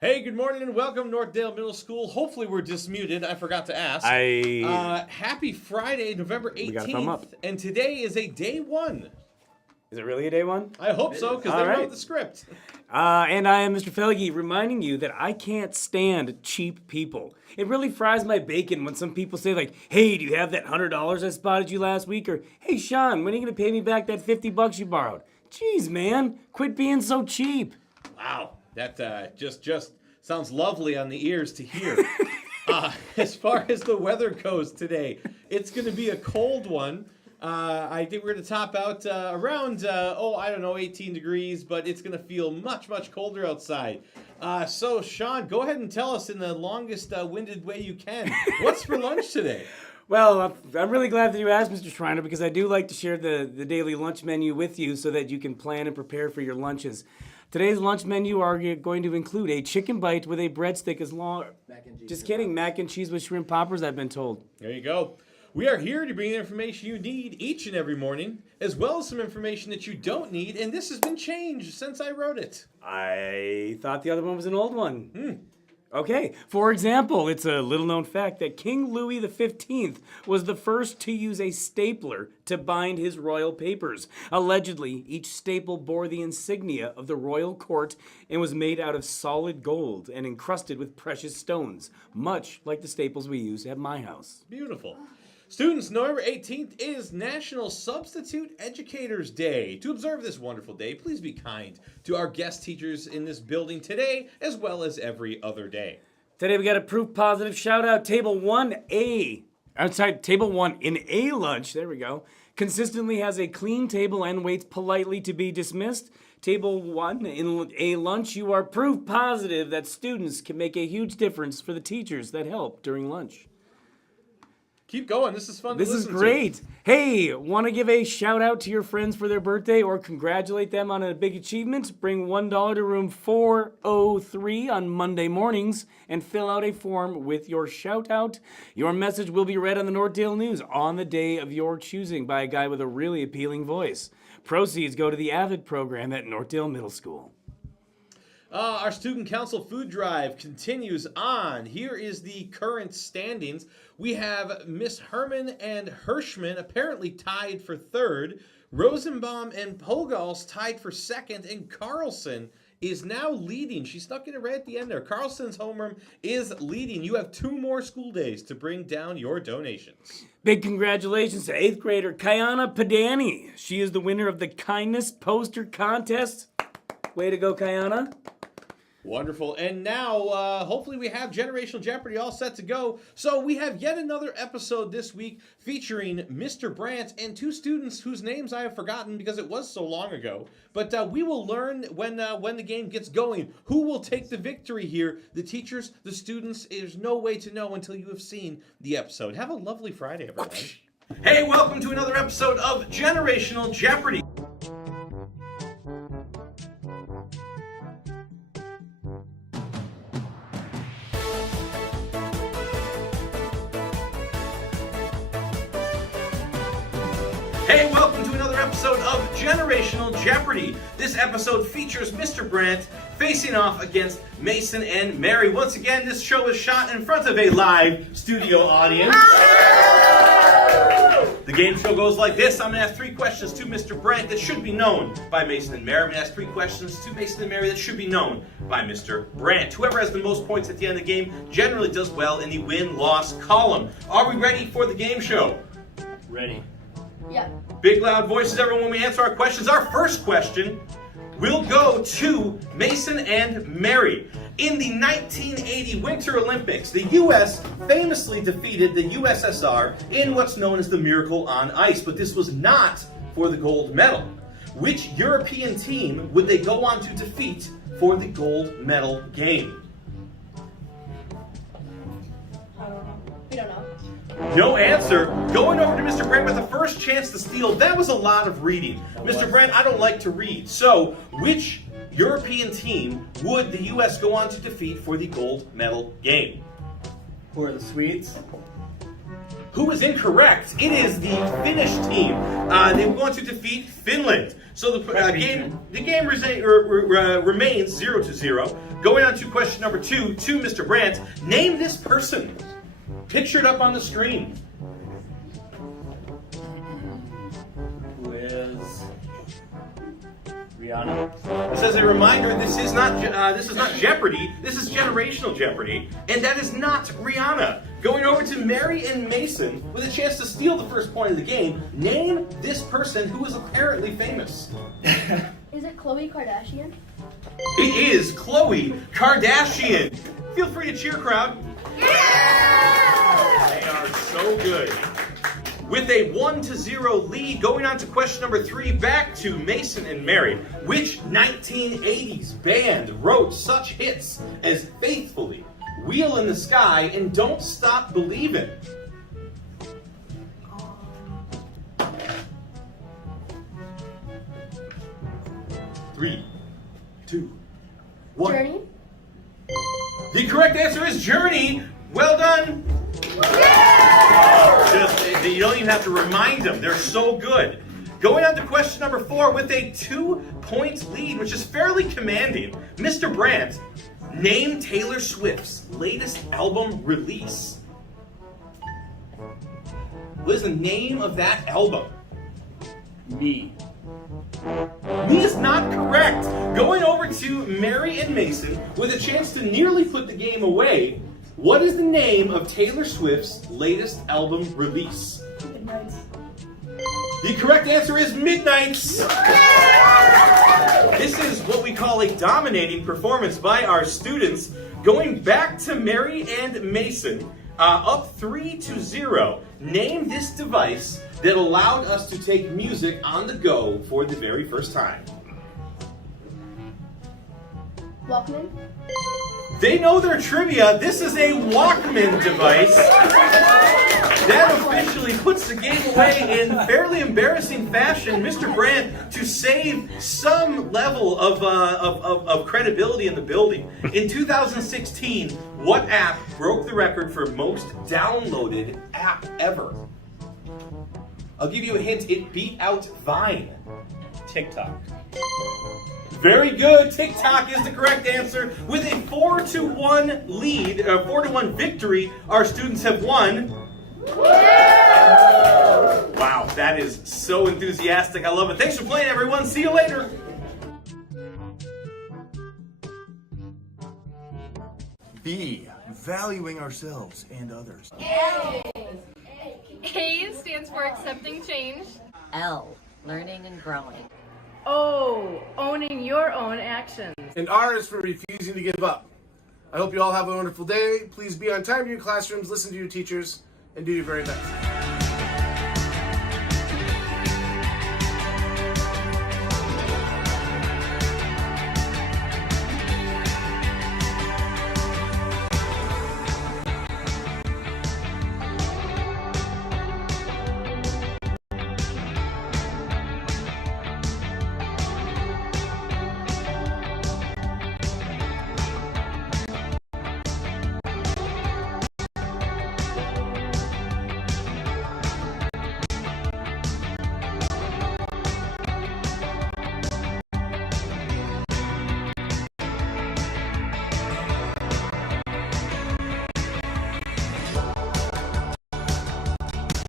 Hey, good morning and welcome, Northdale Middle School. Hopefully we're dismuted. I forgot to ask. Happy Friday, November 18th. We got a thumb up. And today is a day one. Is it really a day one? I hope so, because they wrote the script. And I am Mr. Felge, reminding you that I can't stand cheap people. It really fries my bacon when some people say like, hey, do you have that $100 I spotted you last week? Or, hey, Sean, when are you going to pay me back that $50 you borrowed? Jeez, man, quit being so cheap. Wow, that just sounds lovely on the ears to hear. As far as the weather goes today, it's going to be a cold one. I think we're going to top out around, 18 degrees, but it's going to feel much, much colder outside. So, Sean, go ahead and tell us in the longest winded way you can, what's for lunch today? Well, I'm really glad that you asked, Mr. Schreiner, because I do like to share the daily lunch menu with you so that you can plan and prepare for your lunches. Today's lunch menu are going to include a chicken bite with a breadstick as long... Mac and cheese. Just kidding, mac and cheese with shrimp poppers, I've been told. There you go. We are here to bring the information you need each and every morning, as well as some information that you don't need, and this has been changed since I wrote it. I thought the other one was an old one. Okay, for example, it's a little-known fact that King Louis XV was the first to use a stapler to bind his royal papers. Allegedly, each staple bore the insignia of the royal court and was made out of solid gold and encrusted with precious stones, much like the staples we use at my house. Beautiful. Students, November 18th is National Substitute Educators Day. To observe this wonderful day, please be kind to our guest teachers in this building today, as well as every other day. Today we got a proof positive shout out. Table 1A, Table 1 in A lunch, there we go, consistently has a clean table and waits politely to be dismissed. Table 1 in A lunch, you are proof positive that students can make a huge difference for the teachers that help during lunch. Keep going. This is fun to listen to. This is great. Hey, want to give a shout out to your friends for their birthday or congratulate them on a big achievement? Bring $1 to room 403 on Monday mornings and fill out a form with your shout out. Your message will be read on the Northdale News on the day of your choosing by a guy with a really appealing voice. Proceeds go to the AVID program at Northdale Middle School. Our Student Council Food Drive continues on. Here is the current standings. We have Miss Herman and Hirschman apparently tied for third. Rosenbaum and Pogals tied for second. And Carlson is now leading. She stuck in it right at the end there. Carlson's homeroom is leading. You have 2 more school days to bring down your donations. Big congratulations to 8th grader Kayana Padani. She is the winner of the Kindness Poster Contest. Way to go, Kayana. Wonderful. And now, hopefully we have Generational Jeopardy all set to go. So we have yet another episode this week featuring Mr. Brandt and 2 students whose names I have forgotten because it was so long ago. But we will learn when the game gets going who will take the victory here. The teachers, the students, there's no way to know until you have seen the episode. Have a lovely Friday, everyone. Hey, welcome to another episode of Generational Jeopardy. Hey, welcome to another episode of Generational Jeopardy. This episode features Mr. Brandt facing off against Mason and Mary. Once again, this show is shot in front of a live studio audience. The game show goes like this. I'm going to ask 3 questions to Mr. Brandt that should be known by Mason and Mary. I'm going to ask 3 questions to Mason and Mary that should be known by Mr. Brandt. Whoever has the most points at the end of the game generally does well in the win-loss column. Are we ready for the game show? Ready. Yeah. Big loud voices, everyone, when we answer our questions. Our first question will go to Mason and Mary. In the 1980 Winter Olympics, the U.S. famously defeated the USSR in what's known as the Miracle on Ice, but this was not for the gold medal. Which European team would they go on to defeat for the gold medal game? I don't know. We don't know. No answer. Going over to Mr. Brandt with the first chance to steal. That was a lot of reading. Mr. Brandt, I don't like to read. So, which European team would the U.S. go on to defeat for the gold medal game? Who are the Swedes? Who is incorrect? It is the Finnish team. They were going to defeat Finland. So the game remains 0-0. Going on to question number 2 to Mr. Brandt. Name this person. Pictured up on the screen. Who is Rihanna? This as a reminder, this is not Jeopardy. This is Generational Jeopardy, and that is not Rihanna. Going over to Mary and Mason with a chance to steal the first point of the game. Name this person who is apparently famous. Is it Khloe Kardashian? It is Khloe Kardashian. Feel free to cheer, crowd. Yeah! They are so good. With a 1-0 lead, going on to question number 3, back to Mason and Mary. Which 1980s band wrote such hits as Faithfully, Wheel in the Sky, and Don't Stop Believin'? Three, 2, 1. Journey? The correct answer is Journey. Well done. You don't even have to remind them. They're so good. Going on to question number 4 with a 2-point lead, which is fairly commanding. Mr. Brandt, name Taylor Swift's latest album release. What is the name of that album? Me. Me is not correct. Going over to Mary and Mason with a chance to nearly put the game away. What is the name of Taylor Swift's latest album release? Midnights. The correct answer is Midnights. This is what we call a dominating performance by our students. Going back to Mary and Mason, up 3-0. Name this device that allowed us to take music on the go for the very first time. Walkman? They know their trivia. This is a Walkman device. That officially puts the game away in fairly embarrassing fashion. Mr. Brandt, to save some level of credibility in the building. In 2016, what app broke the record for most downloaded app ever? I'll give you a hint. It beat out Vine. TikTok. Very good. TikTok is the correct answer. With a 4-1 lead, 4-1 victory, our students have won. Wow, that is so enthusiastic. I love it. Thanks for playing, everyone. See you later. B, valuing ourselves and others. A stands for accepting change. L, learning and growing. O, owning your own actions. And R is for refusing to give up. I hope you all have a wonderful day. Please be on time to your classrooms, listen to your teachers, and do your very best.